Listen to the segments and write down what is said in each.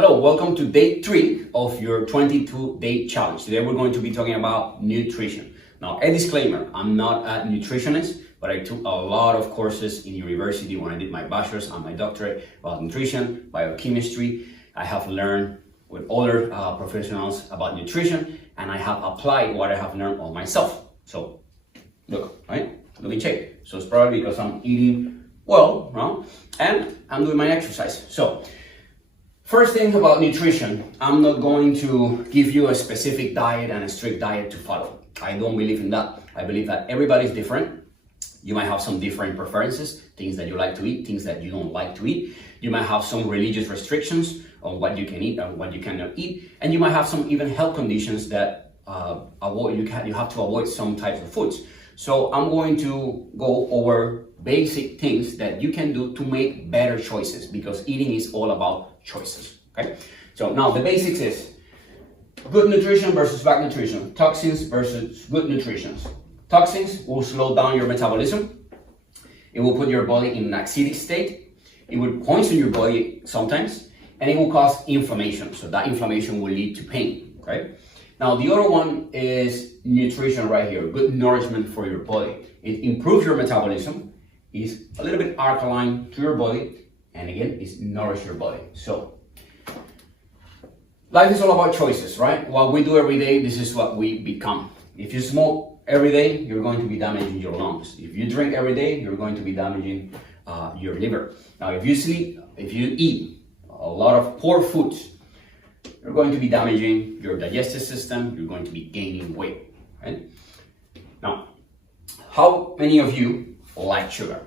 Hello, welcome to day 3 of your 22-day challenge. Today we're going to be talking about nutrition. Now, a disclaimer, I'm not a nutritionist, but I took a lot of courses in university when I did my bachelor's and my doctorate about nutrition, biochemistry. I have learned with other professionals about nutrition, and I have applied what I have learned on myself. So, look, right? Look in shape. So it's probably because I'm eating well, right? And I'm doing my exercise. So, first thing about nutrition, I'm not going to give you a specific diet and a strict diet to follow. I don't believe in that. I believe that everybody's different. You might have some different preferences, things that you like to eat, things that you don't like to eat. You might have some religious restrictions on what you can eat and what you cannot eat. And you might have some even health conditions that you have to avoid some types of foods. So I'm going to go over basic things that you can do to make better choices, because eating is all about choices, okay? So now the basics is good nutrition versus bad nutrition, toxins versus good nutrition. Toxins will slow down your metabolism. It will put your body in an acidic state. It will poison your body sometimes, and it will cause inflammation. So that inflammation will lead to pain, okay? Now, the other one is nutrition right here, good nourishment for your body. It improves your metabolism, is a little bit alkaline to your body, and again, it's nourish your body. So, life is all about choices, right? What we do every day, this is what we become. If you smoke every day, you're going to be damaging your lungs. If you drink every day, you're going to be damaging your liver. Now, if you eat a lot of poor foods, you're going to be damaging your digestive system, you're going to be gaining weight, right? Now, how many of you like sugar?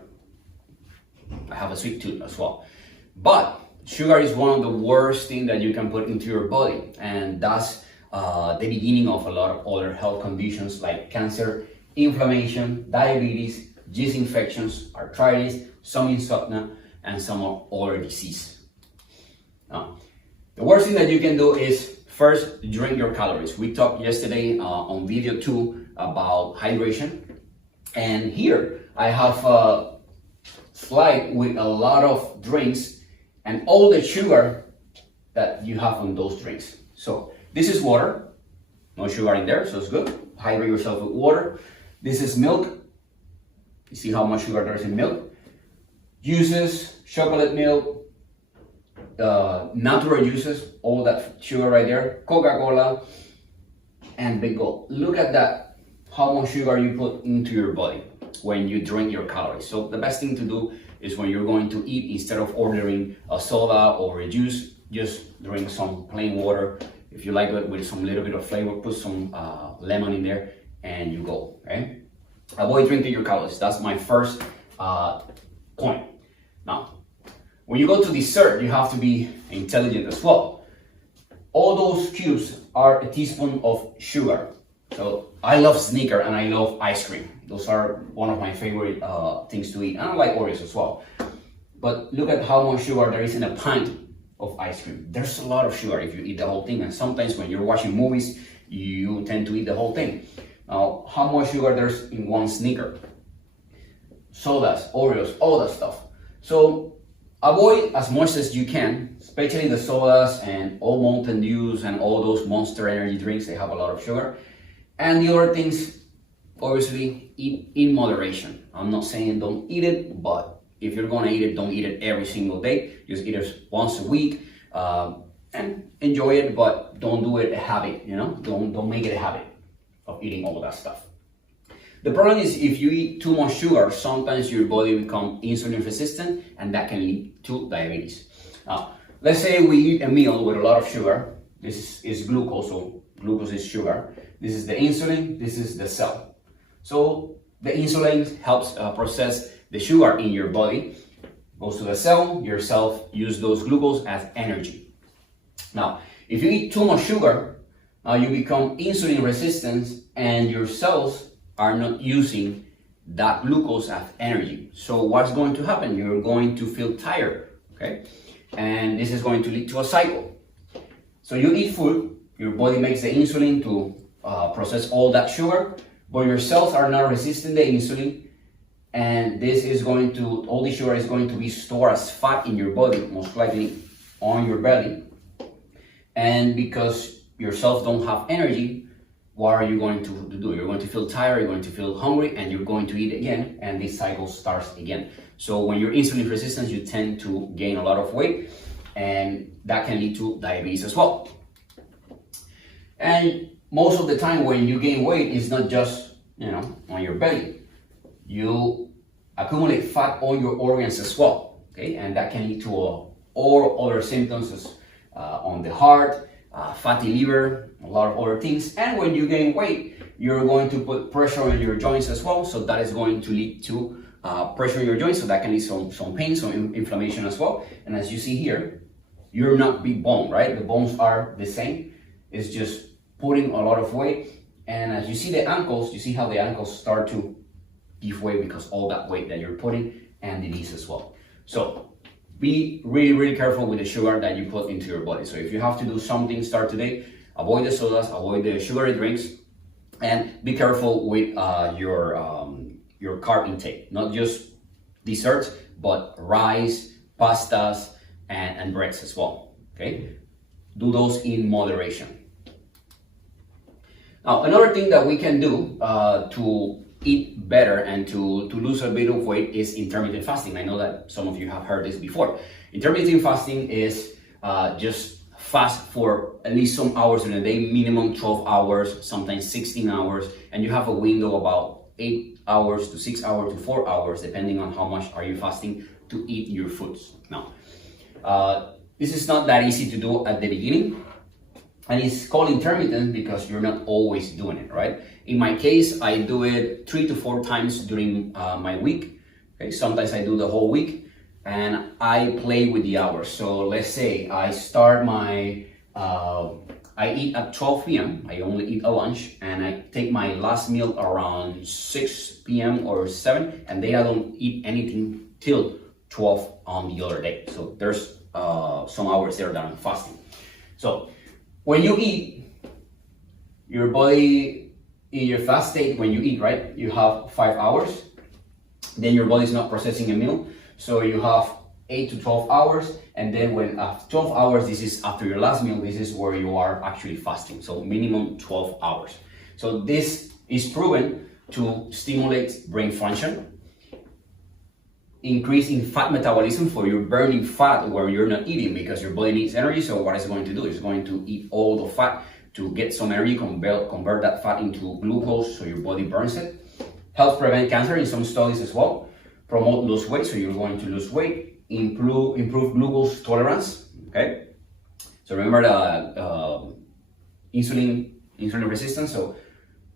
I have a sweet tooth as well. But sugar is one of the worst things that you can put into your body, and that's the beginning of a lot of other health conditions like cancer, inflammation, diabetes, yeast infections, arthritis, some insomnia, and some other disease. Now, the worst thing that you can do is first drink your calories. We talked yesterday on video 2 about hydration, and here I have a slide with a lot of drinks and all the sugar that you have on those drinks. So this is water, no sugar in there, so it's good. Hydrate yourself with water. This is milk. You see how much sugar there is in milk. Juices, chocolate milk, natural juices, all that sugar right there, Coca-Cola, and Big Gulp. Look at that, how much sugar you put into your body when you drink your calories. So the best thing to do is when you're going to eat, instead of ordering a soda or a juice, just drink some plain water. If you like it with some little bit of flavor, put some lemon in there and you go, okay? Avoid drinking your calories. That's my first point. Now, when you go to dessert, you have to be intelligent as well. All those cubes are a teaspoon of sugar. So I love Snickers and I love ice cream. Those are one of my favorite things to eat. And I like Oreos as well. But look at how much sugar there is in a pint of ice cream. There's a lot of sugar if you eat the whole thing. And sometimes when you're watching movies, you tend to eat the whole thing. Now, how much sugar there's in one Snicker? Sodas, Oreos, all that stuff. So avoid as much as you can, especially the sodas and all Mountain Dews and all those Monster energy drinks. They have a lot of sugar. And the other things, obviously, eat in moderation. I'm not saying don't eat it, but if you're gonna eat it, don't eat it every single day. Just eat it once a week and enjoy it, but don't do it a habit, you know? Don't make it a habit of eating all that stuff. The problem is if you eat too much sugar, sometimes your body becomes insulin resistant, and that can lead to diabetes. Now, let's say we eat a meal with a lot of sugar. This is glucose, so glucose is sugar. This is the insulin, this is the cell. So the insulin helps process the sugar in your body, goes to the cell, your cell use those glucose as energy. Now, if you eat too much sugar, you become insulin resistant and your cells are not using that glucose as energy. So what's going to happen? You're going to feel tired, okay? And this is going to lead to a cycle. So you eat food, your body makes the insulin to process all that sugar, but your cells are not resisting the insulin, and this is going to, all the sugar is going to be stored as fat in your body, most likely on your belly, And because your cells don't have energy, what are you going to do? You're going to feel tired, you're going to feel hungry, and you're going to eat again, and this cycle starts again. So when you're insulin resistant, you tend to gain a lot of weight, and that can lead to diabetes as well. And most of the time when you gain weight, it's not just, on your belly. You accumulate fat on your organs as well, okay? And that can lead to all other symptoms on the heart, fatty liver, a lot of other things. And when you gain weight, you're going to put pressure on your joints as well. So that is going to lead to pressure on your joints. So that can lead to some pain, some inflammation as well. And as you see here, you're not big bone, right? The bones are the same. It's just putting a lot of weight. And as you see the ankles, you see how the ankles start to give way because all that weight that you're putting, and the knees as well. So be really, really careful with the sugar that you put into your body. So if you have to do something, start today, avoid the sodas, avoid the sugary drinks, and be careful with your carb intake. Not just desserts, but rice, pastas, and breads as well, okay? Do those in moderation. Now, another thing that we can do to eat better and to lose a bit of weight is intermittent fasting. I know that some of you have heard this before. Intermittent fasting is just fast for at least some hours in a day, minimum 12 hours, sometimes 16 hours, and you have a window about 8 hours to 6 hours to 4 hours, depending on how much are you fasting to eat your foods. Now, this is not that easy to do at the beginning. And it's called intermittent because you're not always doing it, right? In my case, I do it 3 to 4 times during my week. Okay, sometimes I do the whole week, and I play with the hours. So let's say I start I eat at 12 p.m. I only eat a lunch, and I take my last meal around 6 p.m. or 7, and then I don't eat anything till 12 on the other day. So there's some hours there that I'm fasting. So when you eat, your body in your fast state, when you eat, right, you have 5 hours, then your body is not processing a meal. So you have 8 to 12 hours, and then when after 12 hours, this is after your last meal, this is where you are actually fasting. So minimum 12 hours. So this is proven to stimulate brain function, increase in fat metabolism, for your burning fat where you're not eating because your body needs energy. So what it's going to do is going to eat all the fat to get some energy, convert that fat into glucose so your body burns it. Helps prevent cancer in some studies as well. Promote lose weight, so you're going to lose weight. Improve glucose tolerance, okay? So remember the insulin resistance, so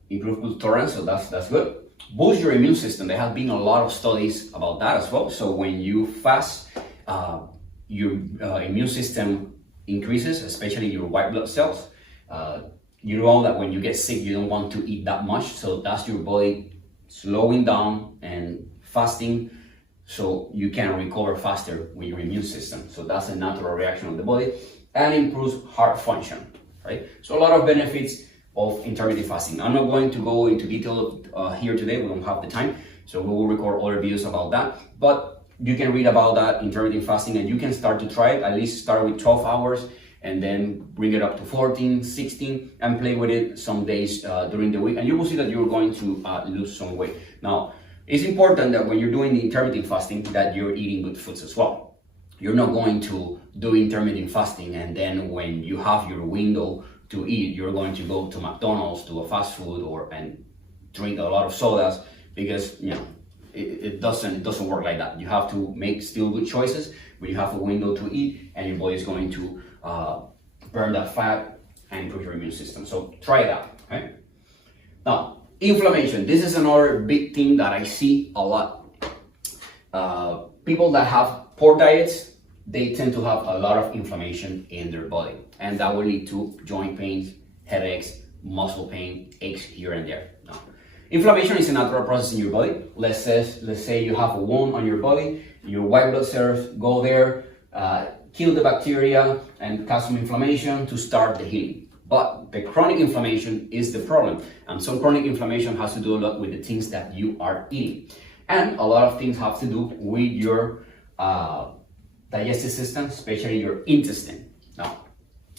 improve glucose tolerance, so that's good. Boost your immune system. There have been a lot of studies about that as well. So when you fast, your immune system increases, especially your white blood cells. You know that when you get sick, you don't want to eat that much. So that's your body slowing down and fasting, so you can recover faster with your immune system. So that's a natural reaction of the body, and improves heart function, right? So a lot of benefits of intermittent fasting. I'm not going to go into detail here today, we don't have the time, so we will record other videos about that, but you can read about that intermittent fasting, and you can start to try it. At least start with 12 hours and then bring it up to 14, 16, and play with it some days during the week, and you will see that you're going to lose some weight. Now, it's important that when you're doing the intermittent fasting that you're eating good foods as well. You're not going to do intermittent fasting and then when you have your window to eat, you're going to go to McDonald's, to a fast food, and drink a lot of sodas, because it doesn't work like that. You have to make still good choices, but you have a window to eat, and your body is going to burn that fat and improve your immune system. So try it out. Okay. Now, inflammation. This is another big thing that I see a lot. People that have poor diets, they tend to have a lot of inflammation in their body, and that will lead to joint pains, headaches, muscle pain, aches here and there. Now, inflammation is a natural process in your body. Let's say you have a wound on your body, your white blood cells go there, kill the bacteria and cause some inflammation to start the healing. But the chronic inflammation is the problem, and some chronic inflammation has to do a lot with the things that you are eating, and a lot of things have to do with your digestive system, especially your intestine. Now,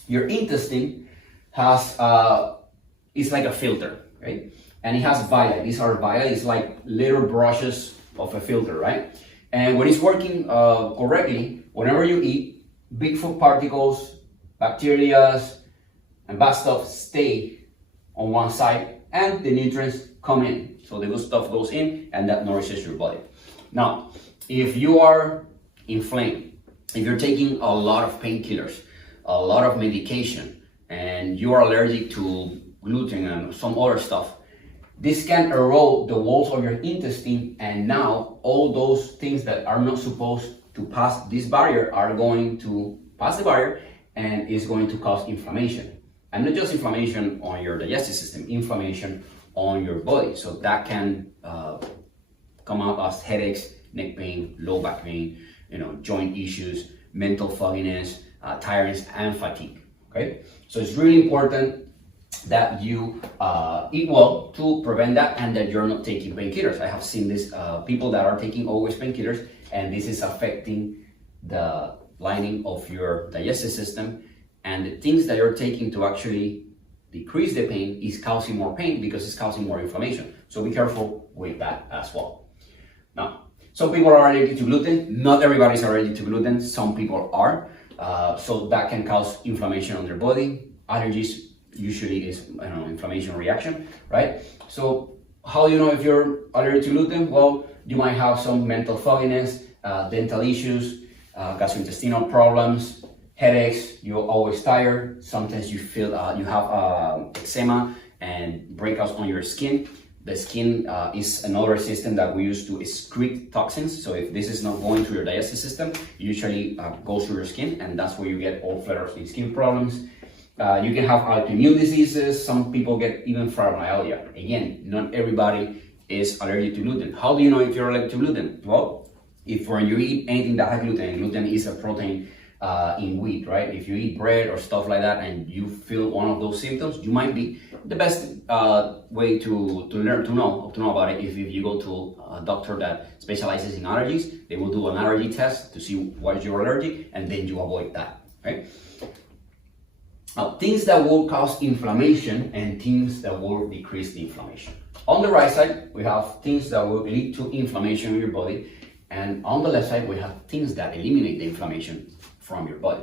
Your intestine has, it's like a filter, right? And it has villi. These are villi, it's like little brushes of a filter, right? And when it's working correctly, whenever you eat, big food particles, bacteria, and bad stuff stay on one side, and the nutrients come in. So the good stuff goes in, and that nourishes your body. Now, if you are inflamed, if you're taking a lot of painkillers, a lot of medication, and you are allergic to gluten and some other stuff, this can erode the walls of your intestine, and now all those things that are not supposed to pass this barrier are going to pass the barrier, and is going to cause inflammation. And not just inflammation on your digestive system, inflammation on your body. So that can come out as headaches, neck pain, low back pain, joint issues, mental fogginess, tiredness, and fatigue. Okay, so it's really important that you eat well to prevent that, and that you're not taking painkillers. I have seen this people that are taking always painkillers, and this is affecting the lining of your digestive system, and the things that you're taking to actually decrease the pain is causing more pain because it's causing more inflammation. So be careful with that as well. Now, some people are allergic to gluten. Not everybody is allergic to gluten. Some people are. So that can cause inflammation on their body. Allergies usually is inflammation reaction, right? So how do you know if you're allergic to gluten? Well, you might have some mental fogginess, dental issues, gastrointestinal problems, headaches, you're always tired. Sometimes you feel you have eczema and breakouts on your skin. The skin is another system that we use to excrete toxins. So if this is not going through your digestive system, it usually goes through your skin, and that's where you get all flares and skin problems. You can have autoimmune diseases. Some people get even fibromyalgia. Again, not everybody is allergic to gluten. How do you know if you're allergic to gluten? Well, if when you eat anything that has gluten, gluten is a protein in wheat, right? If you eat bread or stuff like that and you feel one of those symptoms, you might be. The best way to know about it is if you go to a doctor that specializes in allergies. They will do an allergy test to see what you're allergic, and then you avoid that, right? Now, things that will cause inflammation and things that will decrease the inflammation. On the right side, we have things that will lead to inflammation in your body, and on the left side, we have things that eliminate the inflammation from your body.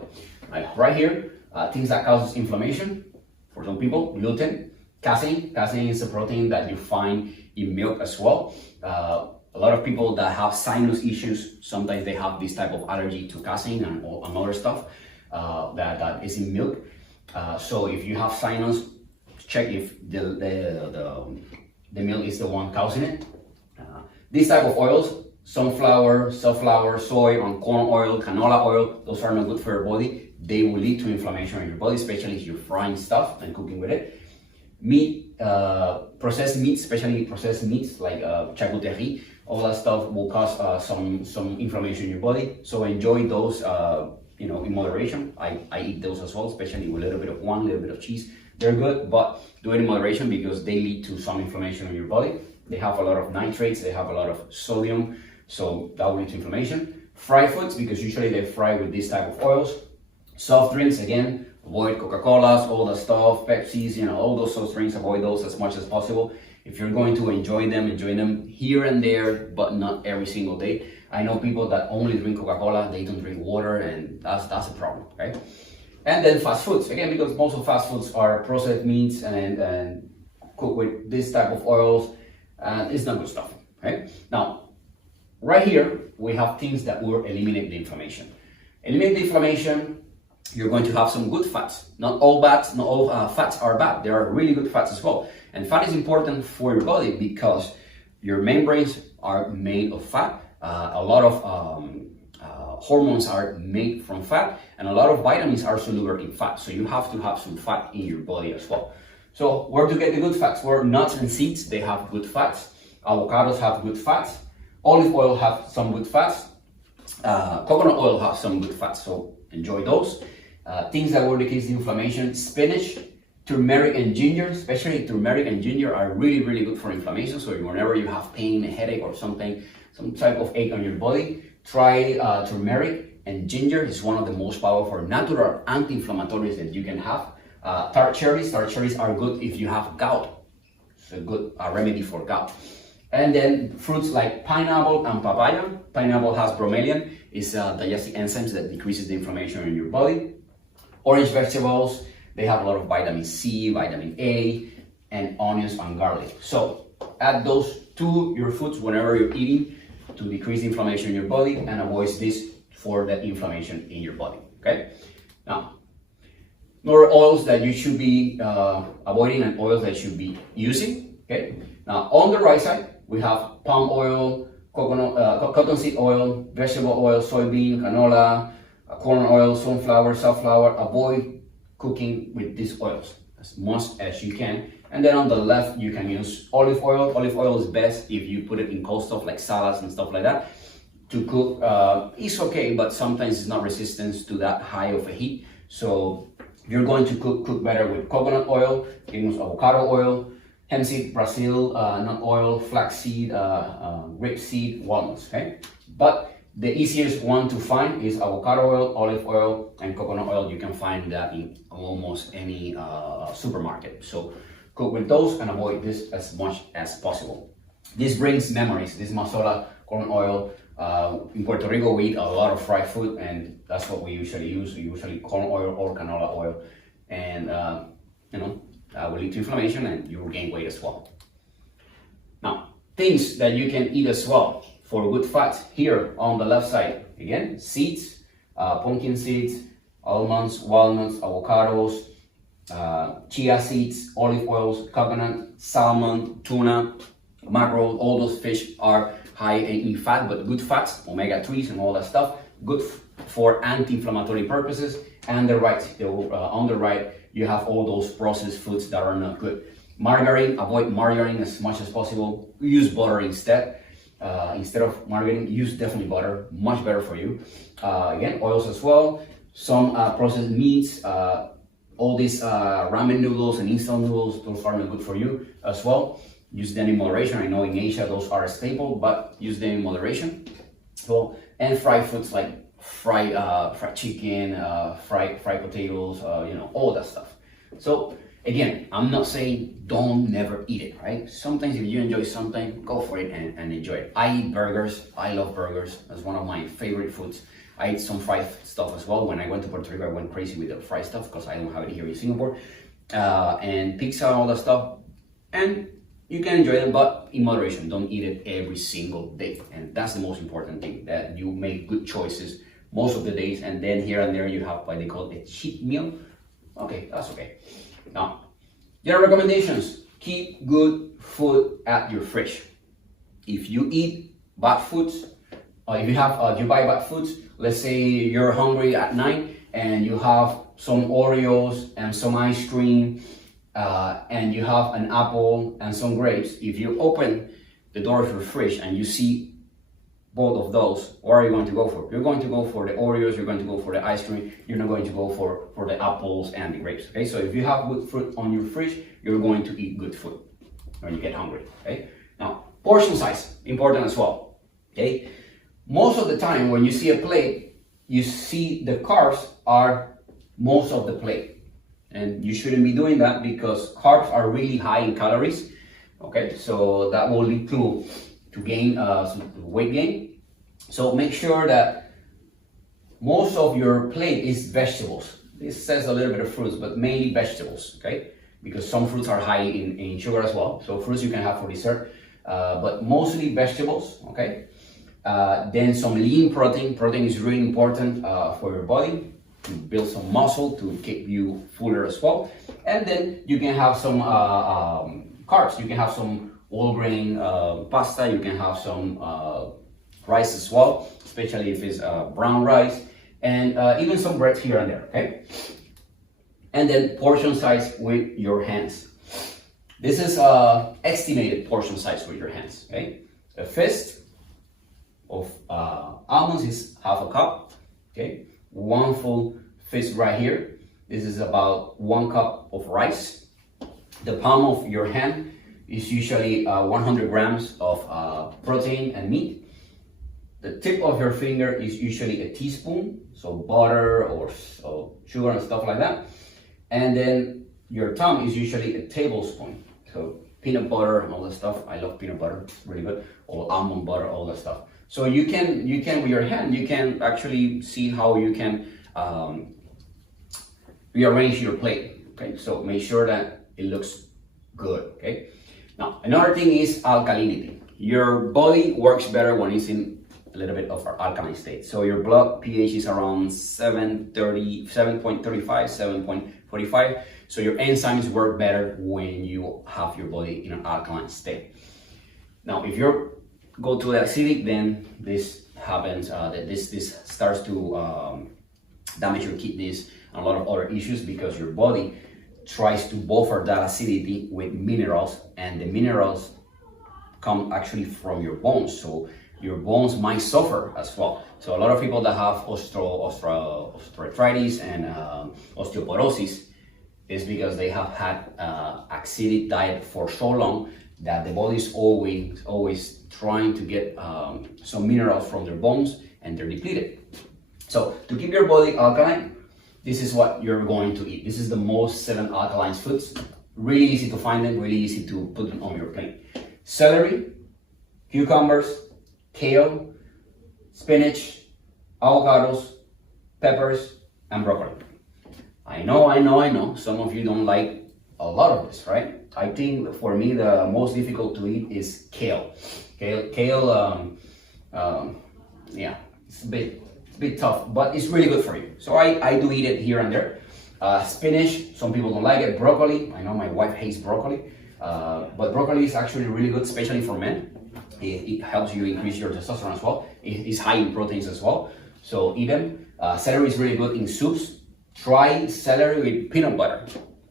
Right here, things that causes inflammation for some people: gluten, casein. Casein is a protein that you find in milk as well. A lot of people that have sinus issues, sometimes they have this type of allergy to casein and other stuff that is in milk. So if you have sinus, check if the milk is the one causing it. This type of oils, sunflower, safflower, soy, or corn oil, canola oil, those are not good for your body. They will lead to inflammation in your body, especially if you're frying stuff and cooking with it. Meat, processed meats, especially processed meats like charcuterie, all that stuff will cause some inflammation in your body. So enjoy those, in moderation. I eat those as well, especially with a little bit of a little bit of cheese. They're good, but do it in moderation because they lead to some inflammation in your body. They have a lot of nitrates, they have a lot of sodium, so that will lead to inflammation. Fried foods, because usually they fry with this type of oils. Soft drinks, again, avoid Coca-Colas, all the stuff, Pepsis, all those soft drinks, avoid those as much as possible. If you're going to enjoy them here and there, but not every single day. I know people that only drink Coca-Cola, they don't drink water, and that's a problem, right? And then fast foods, again, because most of fast foods are processed meats and cooked with this type of oils, and it's not good stuff, right? Now, right here, we have things that will eliminate the inflammation. Eliminate the inflammation, you're going to have some good fats. Not all fats are bad. There are really good fats as well. And fat is important for your body because your membranes are made of fat. A lot of hormones are made from fat, and a lot of vitamins are soluble in fat. So you have to have some fat in your body as well. So where to get the good fats? Well, nuts and seeds, they have good fats. Avocados have good fats. Olive oil have some good fats. Coconut oil have some good fats. So enjoy those. Things that will decrease the inflammation: spinach, turmeric, and ginger. Especially turmeric and ginger are really, really good for inflammation. So whenever you have pain, a headache, or something, some type of ache on your body, try turmeric. and ginger is one of the most powerful natural anti-inflammatories that you can have. Tart cherries are good if you have gout. It's a good remedy for gout. And then fruits like pineapple and papaya. Pineapple has bromelain, it's digestive enzymes that decreases the inflammation in your body. Orange vegetables, they have a lot of vitamin C, vitamin A, and onions and garlic. So add those to your foods whenever you're eating to decrease inflammation in your body and avoid this for the inflammation in your body. Okay. Now, more oils that you should be avoiding and oils that you should be using. Okay. Now, on the right side, we have palm oil, coconut, cottonseed oil, vegetable oil, soybean, canola, corn oil, sunflower, safflower. Avoid cooking with these oils as much as you can. And then on the left, you can use olive oil. Olive oil is best if you put it in cold stuff like salads and stuff like that. To cook, it's okay, but sometimes it's not resistant to that high of a heat. So if you're going to cook better with coconut oil, you can use avocado oil, hemp seed, Brazil nut oil, flaxseed, grapeseed, walnuts, okay? But the easiest one to find is avocado oil, olive oil, and coconut oil. You can find that in almost any supermarket. So cook with those and avoid this as much as possible. This brings memories. This mazola corn oil. In Puerto Rico, we eat a lot of fried food, and that's what we usually use. Usually corn oil or canola oil, and that will lead to inflammation, and you will gain weight as well. Now, things that you can eat as well for good fats here on the left side. Again, seeds, pumpkin seeds, almonds, walnuts, avocados, chia seeds, olive oils, coconut, salmon, tuna, mackerel. All those fish are high in fat, but good fats, omega-3s and all that stuff, good for anti-inflammatory purposes. And on the right, you have all those processed foods that are not good. Margarine, avoid margarine as much as possible. Use butter instead. Instead of margarine, use definitely butter, much better for you. Again, oils as well. Some processed meats, all these ramen noodles and instant noodles, those are not good for you as well. Use them in moderation. I know in Asia those are a staple, but use them in moderation. So, and fried foods like fried chicken, fried potatoes, all that stuff. So again, I'm not saying don't never eat it, right? Sometimes if you enjoy something, go for it and enjoy it. I eat burgers. I love burgers. That's one of my favorite foods. I eat some fried stuff as well. When I went to Puerto Rico, I went crazy with the fried stuff because I don't have it here in Singapore. And pizza, all that stuff. And you can enjoy them, but in moderation. Don't eat it every single day. And that's the most important thing, that you make good choices most of the days. And then here and there, you have what they call a cheat meal. Okay, that's okay. Now, your recommendations: keep good food at your fridge. If you eat bad foods, if you buy bad foods, let's say you're hungry at night and you have some Oreos and some ice cream, and you have an apple and some grapes. If you open the door of your fridge and you see both of those, what are you going to go for? You're going to go for the Oreos, you're going to go for the ice cream, you're not going to go for the apples and the grapes, okay? So if you have good fruit on your fridge, you're going to eat good food when you get hungry, okay? Now, portion size, important as well, okay? Most of the time when you see a plate, you see the carbs are most of the plate. And you shouldn't be doing that because carbs are really high in calories, okay? So that will lead to gain some weight gain. So make sure that most of your plate is vegetables. This says a little bit of fruits, but mainly vegetables, okay? Because some fruits are high in sugar as well. So fruits you can have for dessert, but mostly vegetables, okay? Then some lean protein. Protein is really important for your body to build some muscle, to keep you fuller as well. And then you can have some carbs. You can have some whole grain pasta, you can have some rice as well, especially if it's brown rice, and even some bread here and there, okay? And then portion size with your hands. This is estimated portion size with your hands, okay? A fist of almonds is half a cup, okay? One full fist right here. This is about 1 cup of rice. The palm of your hand is usually 100 grams of protein and meat. the tip of your finger is usually a teaspoon, so butter or sugar and stuff like that. And then your thumb is usually a tablespoon. So peanut butter and all that stuff. I love peanut butter, it's really good. Or almond butter, all that stuff. So you can with your hand, you can actually see how you can rearrange your plate. Okay, so make sure that it looks good. Okay. Now another thing is alkalinity. Your body works better when it's in a little bit of our alkaline state. So your blood pH is around 7.35, 7.45. So your enzymes work better when you have your body in an alkaline state. Now, if you go to the acidic, then this happens, this starts to damage your kidneys and a lot of other issues, because your body tries to buffer that acidity with minerals, and the minerals come actually from your bones. So your bones might suffer as well. So a lot of people that have osteoarthritis and osteoporosis is because they have had acidic diet for so long that the body is always trying to get some minerals from their bones, and they're depleted. So to keep your body alkaline, this is what you're going to eat. This is the most 7 alkaline foods. Really easy to find them, really easy to put them on your plate. Celery, cucumbers, kale, spinach, avocados, peppers, and broccoli. I know, some of you don't like a lot of this, right? I think for me the most difficult to eat is kale. Kale, yeah, it's a bit tough, but it's really good for you. So I do eat it here and there. Spinach, some people don't like it. Broccoli, I know my wife hates broccoli, but broccoli is actually really good, especially for men. It helps you increase your testosterone as well. It's high in proteins as well, so eat them. Celery is really good in soups. Try celery with peanut butter.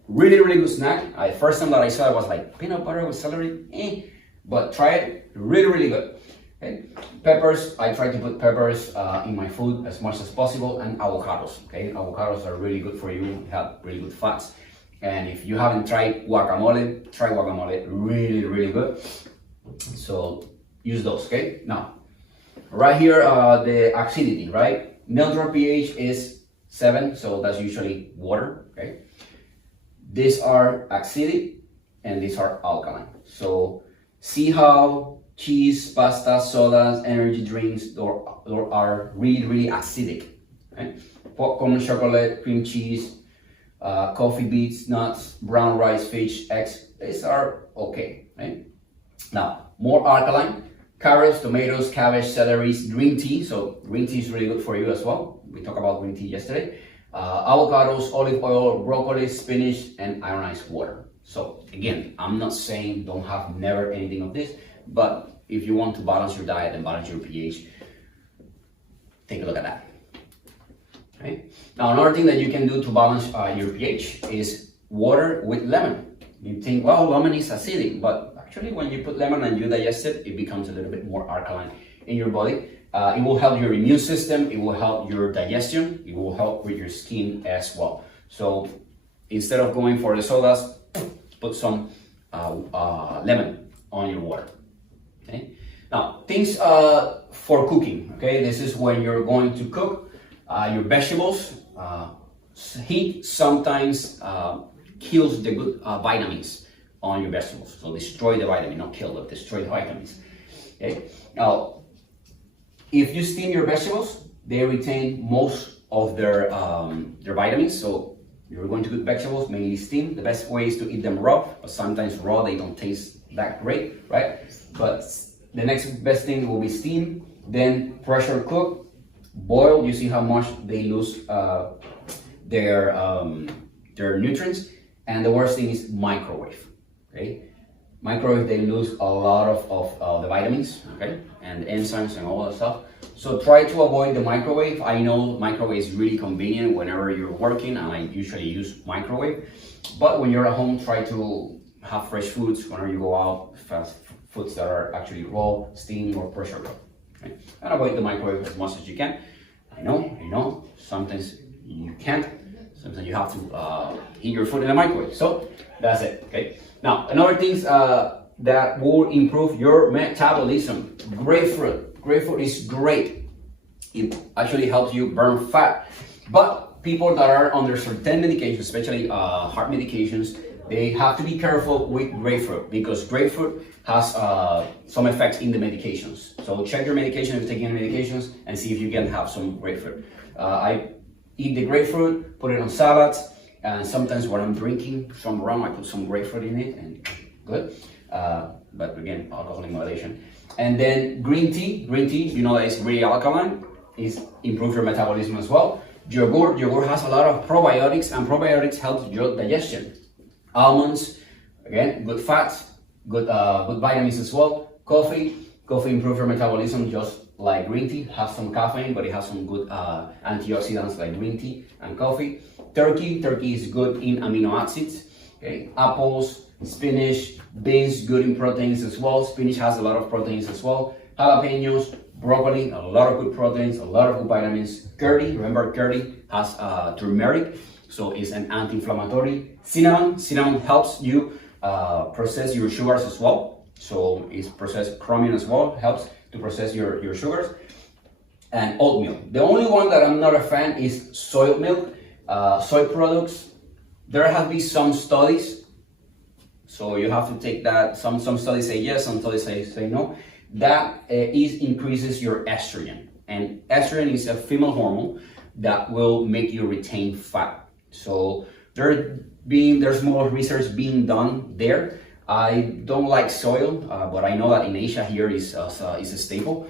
Really good snack. First time that I saw it, I was like, peanut butter with celery? But try it, really good. Okay. Peppers, I try to put peppers in my food as much as possible, and avocados. Okay, avocados are really good for you, have really good fats. And if you haven't tried guacamole, try guacamole, really good. So use those. Okay, now right here, the acidity, right? Neutral pH is 7, so that's usually water. Okay, these are acidic and these are alkaline. So see how cheese, pasta, sodas, energy drinks are really acidic. Okay? Popcorn, chocolate, cream cheese, coffee beans, nuts, brown rice, fish, eggs, these are okay. Right? Now, more alkaline: carrots, tomatoes, cabbage, celery, green tea. So green tea is really good for you as well. We talked about green tea yesterday. Avocados, olive oil, broccoli, spinach, and ionized water. So again, I'm not saying don't have never anything of this, but if you want to balance your diet and balance your pH, take a look at that. Okay? Now, another thing that you can do to balance your pH is water with lemon. You think, well, lemon is acidic, but actually when you put lemon and you digest it, it becomes a little bit more alkaline in your body. It will help your immune system, it will help your digestion, it will help with your skin as well. So instead of going for the sodas, put some lemon on your water. Okay? Now, things for cooking. Okay, this is when you're going to cook your vegetables. Heat sometimes kills the good vitamins on your vegetables. So destroy the vitamin, not kill them, destroy the vitamins. Okay. Now, if you steam your vegetables, they retain most of their vitamins. So you're going to cook vegetables, mainly steam. The best way is to eat them raw, but sometimes raw they don't taste that great, right? But the next best thing will be steam, then pressure cook, boil. You see how much they lose their nutrients. And the worst thing is microwave. Okay, microwave, they lose a lot of the vitamins, okay, and enzymes and all that stuff. So try to avoid the microwave. I know microwave is really convenient whenever you're working, and I usually use microwave. But when you're at home, try to have fresh foods whenever you go out, fast foods that are actually raw, steamed, or pressure cooked. Okay? And avoid the microwave as much as you can. I know, sometimes you can't. Sometimes you have to heat your food in the microwave. So that's it, okay? Now, another things that will improve your metabolism: grapefruit. Grapefruit is great. It actually helps you burn fat. But people that are under certain medications, especially heart medications, they have to be careful with grapefruit because grapefruit has some effects in the medications. So check your medication if you're taking any medications and see if you can have some grapefruit. I eat the grapefruit, put it on salads, and sometimes when I'm drinking some rum, I put some grapefruit in it, and good. But again, alcohol in moderation. And then green tea, you know that it's really alkaline. It improves your metabolism as well. Yogurt has a lot of probiotics, and probiotics help your digestion. Almonds, again, good fats, good vitamins as well. Coffee improves your metabolism just like green tea. Has some caffeine, but it has some good antioxidants like green tea and coffee. Turkey is good in amino acids. Okay, apples, spinach, beans, good in proteins as well. Spinach has a lot of proteins as well. Jalapenos, broccoli, a lot of good proteins, a lot of good vitamins. Curry, remember curry has turmeric, so it's an anti-inflammatory. Cinnamon helps you process your sugars as well. So it's processed chromium as well, helps to process your sugars. And oatmeal. The only one that I'm not a fan is soy milk. Soy products, there have been some studies, so you have to take that. Some studies say yes, some studies say no. That increases your estrogen, and estrogen is a female hormone that will make you retain fat. So there's more research being done there. I don't like soy, but I know that in Asia here is a staple.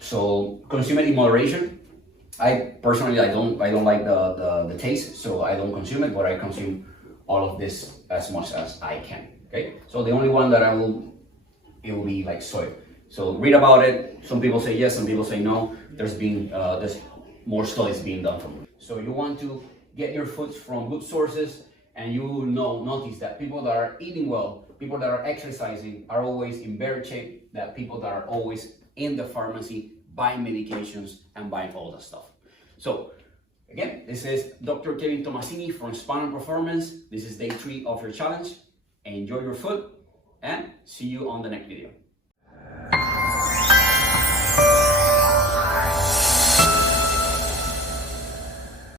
So consume it in moderation. I personally don't like the taste, so I don't consume it, but I consume all of this as much as I can. Okay, so the only one that it will be like soy. So read about it. Some people say yes, some people say no. There's more studies being done from it. So you want to get your foods from good sources, and you will notice that people that are eating well, people that are exercising, are always in better shape than people that are always in the pharmacy buying medications and buying all that stuff. So again, this is Dr. Kevin Tomassini from Span and Performance. This is day 3 of your challenge. Enjoy your food and see you on the next video.